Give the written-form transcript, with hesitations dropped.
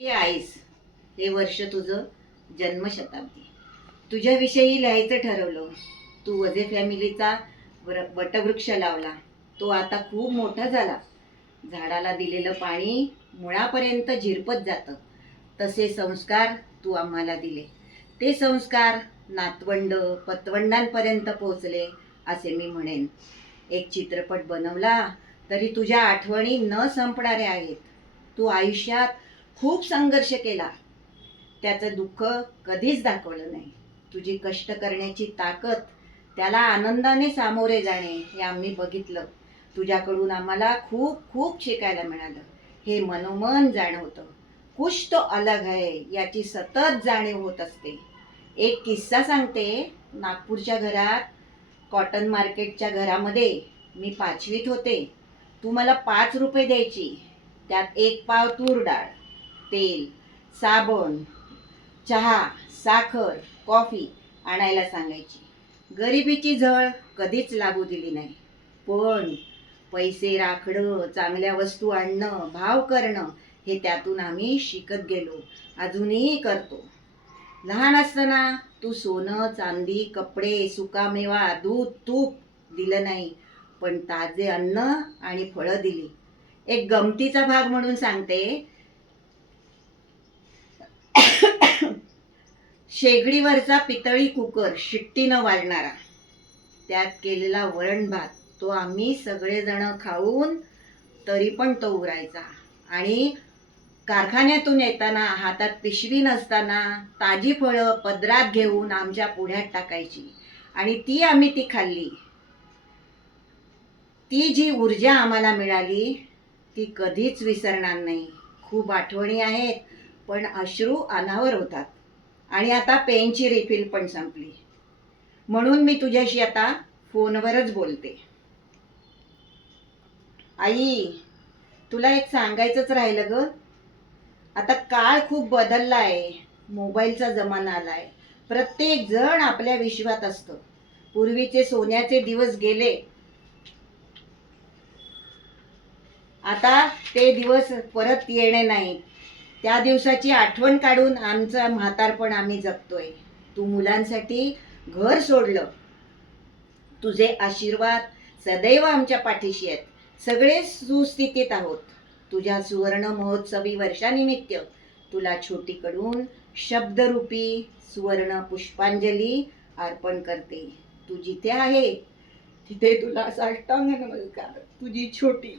हे आईस, हे वर्ष तुझं जन्मशताब्दी. तुझ्याविषयी लिहायचं ठरवलं. तू वजे फॅमिलीचा वटवृक्ष लावला. तो आता खूप मोठा झाला. झाडाला दिलेलं पाणी मुळापर्यंत झिरपत जातं. तसे संस्कार तू आम्हाला दिले. ते संस्कार नातवंड पतवंडांपर्यंत पोचले असे मी म्हणेन. एक चित्रपट बनवला तरी तुझ्या आठवणी न संपणाऱ्या आहेत. तू आयुष्यात खूप संघर्ष केला, त्याचं दुःख कधीच दाखवलं नाही. तुझी कष्ट करण्याची ताकद, त्याला आनंदाने सामोरे जाणे हे आम्ही बघितलं. तुझ्याकडून आम्हाला खूप खूप शिकायला मिळालं. हे मनोमन जाणवतं. कुछ तो अलग है याची सतत जाणीव होत असते. एक किस्सा सांगते. नागपूरच्या घरात, कॉटन मार्केटच्या घरामध्ये मी 5वीत होते. तू मला 5 रुपये द्यायची. त्यात 1 पाव तूर डाळ, तेल, साबण, चहा, साखर, कॉफी आणायला सांगायची. गरिबीची झळ कधीच लागू दिली नाही. पण पैसे राखणं, चांगल्या वस्तू आणणं, भाव करणं हे त्यातून आम्ही शिकत गेलो. अजूनही करतो. लहान असताना तू सोनं, चांदी, कपडे, सुकामेवा, दूध, तूप दिलं नाही, पण ताजे अन्न आणि फळं दिली. एक गमतीचा भाग म्हणून सांगते. शेगडीवरचा पितळी कुकर शिट्टी न वाजणारा, त्यात केलेला वरण भात, तो आम्ही सगळेजण खाऊन तरी पण तो उरायचा. आणि कारखान्यातून येताना हातात पिशवी नसताना ताजी फळं पदरात घेऊन आमच्या पुढ्यात टाकायची आणि आम्ही ती खाल्ली. ती जी ऊर्जा आम्हाला मिळाली ती कधीच विसरणार नाही. खूप आठवणी आहेत, पण अश्रू अनावर होतात. आणि आता पेनची रिफिल पण संपली, म्हणून मी तुझ्याशी आता फोनवरच बोलते. आई, तुला एक सांगायचंच राहिलं ग. आता काळ खूप बदलला आहे. मोबाईलचा जमाना आलाय. प्रत्येक जण आपल्या विश्वात असतं. पूर्वीचे सोन्याचे दिवस गेले. आता ते दिवस परत येणे नाही. त्या दिवसाची आठवण काढून आमचं म्हातारपण आम्ही जगतोय. तू मुलांसाठी घर सोडलं. तुझे आशीर्वाद सदैव आमच्या पाठीशी आहेत. सगळे सुस्थितीत आहोत. तुझ्या सुवर्ण महोत्सवी वर्षानिमित्त तुला छोटीकडून शब्दरूपी सुवर्ण पुष्पांजली अर्पण करते. तू जिथे आहे तिथे तुला साष्टांग नमस्कार. तुझी छोटी.